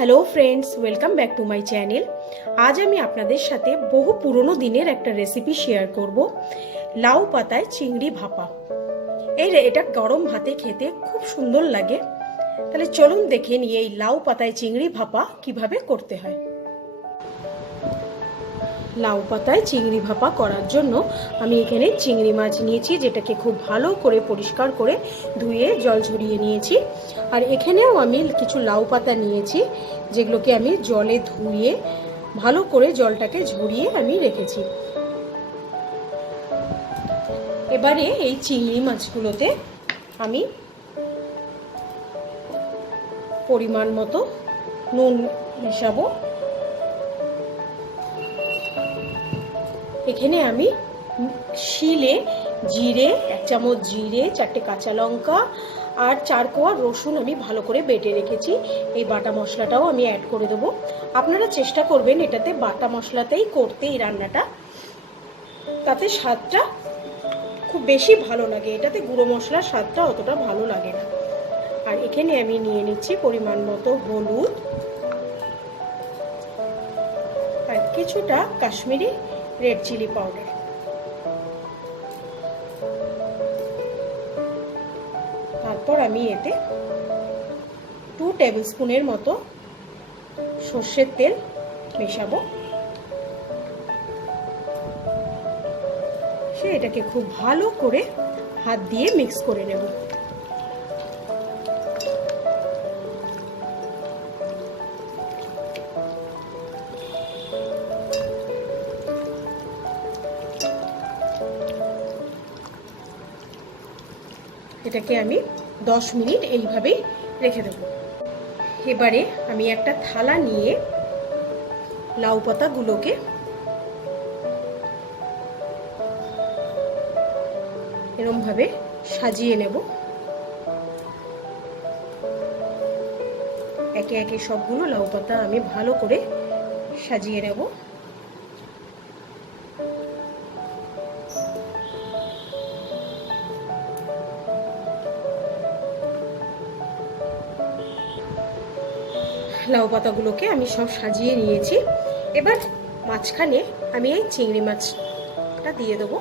Hello friends, welcome back to my channel. আজ আমি আপনাদের সাথে বহু পুরনো দিনের একটা রেসিপি শেয়ার করব, লাউ পাতায় চিংড়ি ভাপা। এটা গরম ভাতে খেতে খুব সুন্দর লাগে। তাহলে চলুন দেখে নিই এই লাউ পাতায় চিংড়ি ভাপা কিভাবে করতে হয়। লাউ পাতায় চিংড়ি ভাপা করার জন্য আমি এখানে চিংড়ি মাছ নিয়েছি, যেটাকে খুব ভালো করে পরিষ্কার করে ধুয়ে জল ঝরিয়ে নিয়েছি। আর এখানেও আমি কিছু লাউ পাতা নিয়েছি, যেগুলোকে আমি জলে ধুয়ে ভালো করে জলটাকে ঝরিয়ে আমি রেখেছি। এবারে এই চিংড়ি মাছগুলোতে আমি পরিমাণ মতো নুন মেশাবো। এখানে আমি শিলে জিরে, 1 চামচ জিরে, 4টে কাঁচা লঙ্কা আর 4 কোয়া রসুন আমি ভালো করে বেটে রেখেছি। এই বাটা মশলাটাও আমি অ্যাড করে দেবো। আপনারা চেষ্টা করবেন এটাতে বাটা মশলাতেই করতে এই রান্নাটা, তাতে স্বাদটা খুব বেশি ভালো লাগে। এটাতে গুঁড়ো মশলার স্বাদটা অতটা ভালো লাগে না। আর এখানে আমি নিয়ে নিচ্ছি পরিমাণ মতো হলুদ আর কিছুটা কাশ্মীরি রেড চিলি পাউডার। তারপর আমি এতে 2 টেবিল স্পুনের মতো সর্ষের তেল মেশাবো। এটাকে খুব ভালো করে হাত দিয়ে মিক্স করে নেব। এটাকে আমি 10 মিনিট এইভাবেই রেখে দেব। এবারে আমি একটা থালা নিয়ে লাউ পাতাগুলোকে এরকমভাবে সাজিয়ে নেব। একে একে সবগুলো লাউ পাতা আমি ভালো করে সাজিয়ে নেব। লাউ পাতাগুলোকে আমি সব সাজিয়ে নিয়েছি। এবার মাঝখানে আমি এই চিংড়ি মাছটা দিয়ে দেবো।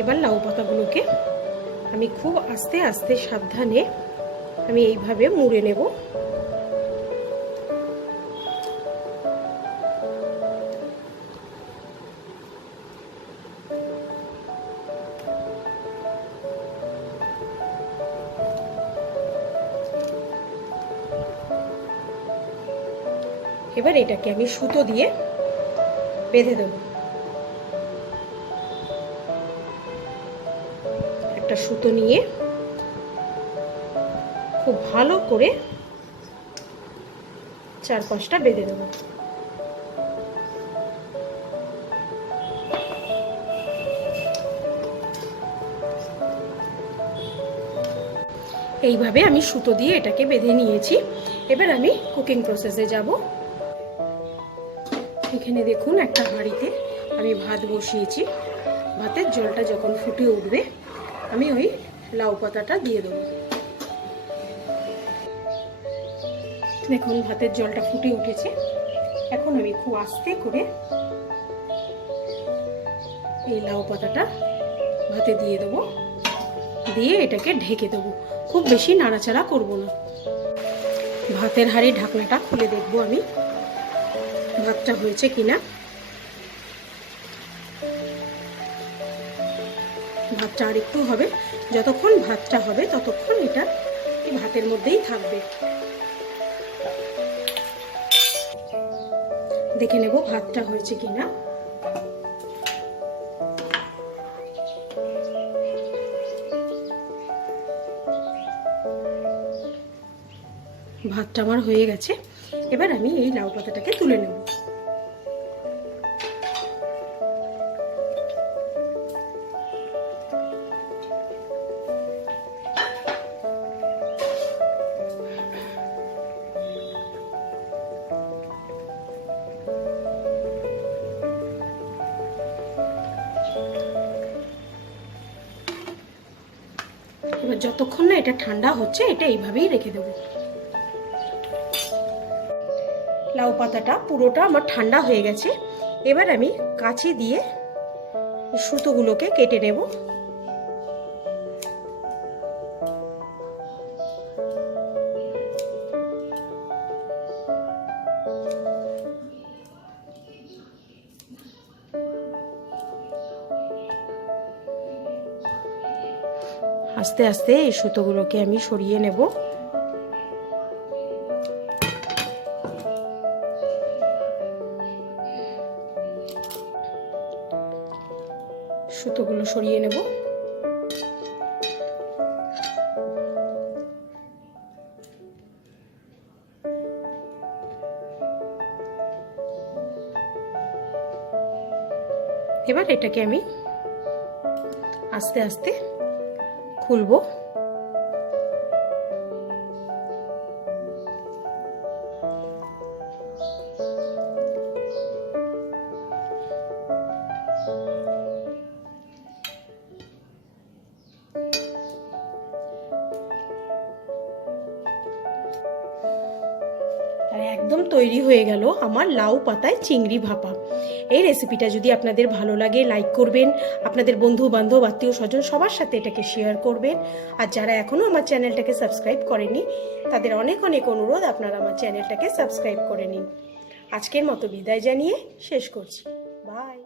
এবার লাউ পাতাগুলোকে আমি খুব আস্তে আস্তে সাবধানে আমি এইভাবে মুড়ে নেব। এবার এটাকে আমি সুতো দিয়ে বেঁধে দেব। একটা সুতো নিয়ে খুব ভালো করে 4-5টা বেঁধে দেব। এইভাবে আমি সুতো দিয়ে এটাকে বেঁধে নিয়েছি। এবার আমি কুকিং প্রসেসে যাব। এখানে দেখুন একটা হাঁড়িতে আমি ভাত বসিয়েছি। ভাতের জলটা যখন ফুটে উঠবে আমি ওই লাউ পাতাটা দিয়ে দেবো। দেখুন ভাতের জলটা ফুটে উঠেছে। এখন আমি খুব আস্তে করে এই লাউ পাতাটা ভাতে দিয়ে দেবো, দিয়ে এটাকে ঢেকে দেবো। খুব বেশি নাড়াচাড়া করব না। ভাতের হাঁড়ির ঢাকনাটা খুলে দেখবো আমি ভাতটা হয়েছে কিনা। ভাতটা আর একটু হবে। যতক্ষণ ভাতটা হবে ততক্ষণ এটা এই ভাতের মধ্যেই থাকবে। দেখে নেব ভাতটা হয়েছে কিনা। ভাতটা আমার হয়ে গেছে। এবার আমি এই লাউ পাতাটাকে তুলে নেব। যতক্ষণ না এটা ঠান্ডা হচ্ছে এটা এইভাবেই রেখে দেবো। লাউ পাতাটা পুরোটা আমার ঠান্ডা হয়ে গেছে। এবার আমি কাঁচি দিয়ে সুতোগুলোকে কেটে নেব। আস্তে আস্তে এই সুতোগুলোকে আমি সরিয়ে নেব। সুতোগুলো সরিয়ে নেব। এবার এটাকে আমি আস্তে আস্তে খুলবো। আর একদম তৈরি হয়ে গেল আমার লাউ পাতায় চিংড়ি ভাপা। এই রেসিপিটা যদি আপনাদের ভালো লাগে লাইক করবেন, আপনাদের বন্ধু বান্ধব আত্মীয় স্বজন সবার সাথে এটাকে শেয়ার করবেন। আর যারা এখনও আমার চ্যানেলটাকে সাবস্ক্রাইব করেনি তাদের অনেক অনেক অনুরোধ আপনারা আমার চ্যানেলটাকে সাবস্ক্রাইব করে নিন। আজকের মতো বিদায় জানিয়ে শেষ করছি। বাই।